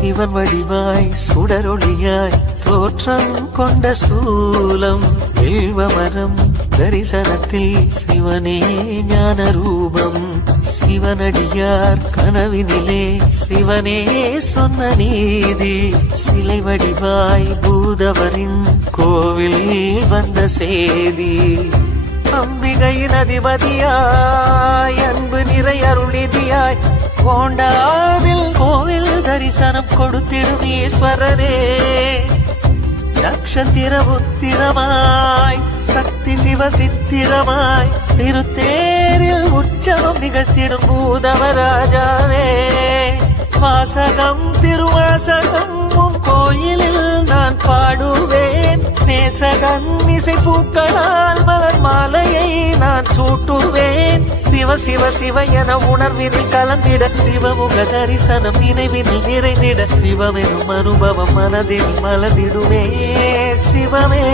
சிவன் வடிவாய் சுடரொளியாய் தோற்றம் கொண்ட சூலம் வில்வமரம் தரிசனத்தில் சிவனே ஞான ரூபம் சிவனடியார் கனவினிலே சிவனே சொன்ன நீதி சிலை வடிவாய் பூதவரின் கோவில் வந்த செய்தி அம்பிகையின் அதிபதியாய் அன்பு நிறை அருளிதியாய் கோண்டாவில் கோவில் தரிசனம் கொடுத்திடும் ஈஸ்வரரே நக்ஷத்திர உத்திரமாய் சக்தி சிவ சித்திரமாய் திருத்தேரில் உற்சவம் நிகழ்த்திடும் பூதவராஜாவே வாசகம் திருவாசகம் உன் கோயிலில் நான் பாடுவேன் நேசகன் இசை பூக்களால் மலர் மாலையை நான் சூட்டுவேன் சிவ சிவ சிவ என உணர்வினில் கலந்திட சிவமுக தரிசனம் நினைவினில் நிறைந்திட சிவமெனும் அனுபவம் மனதில் மலர்ந்திடுவே சிவமே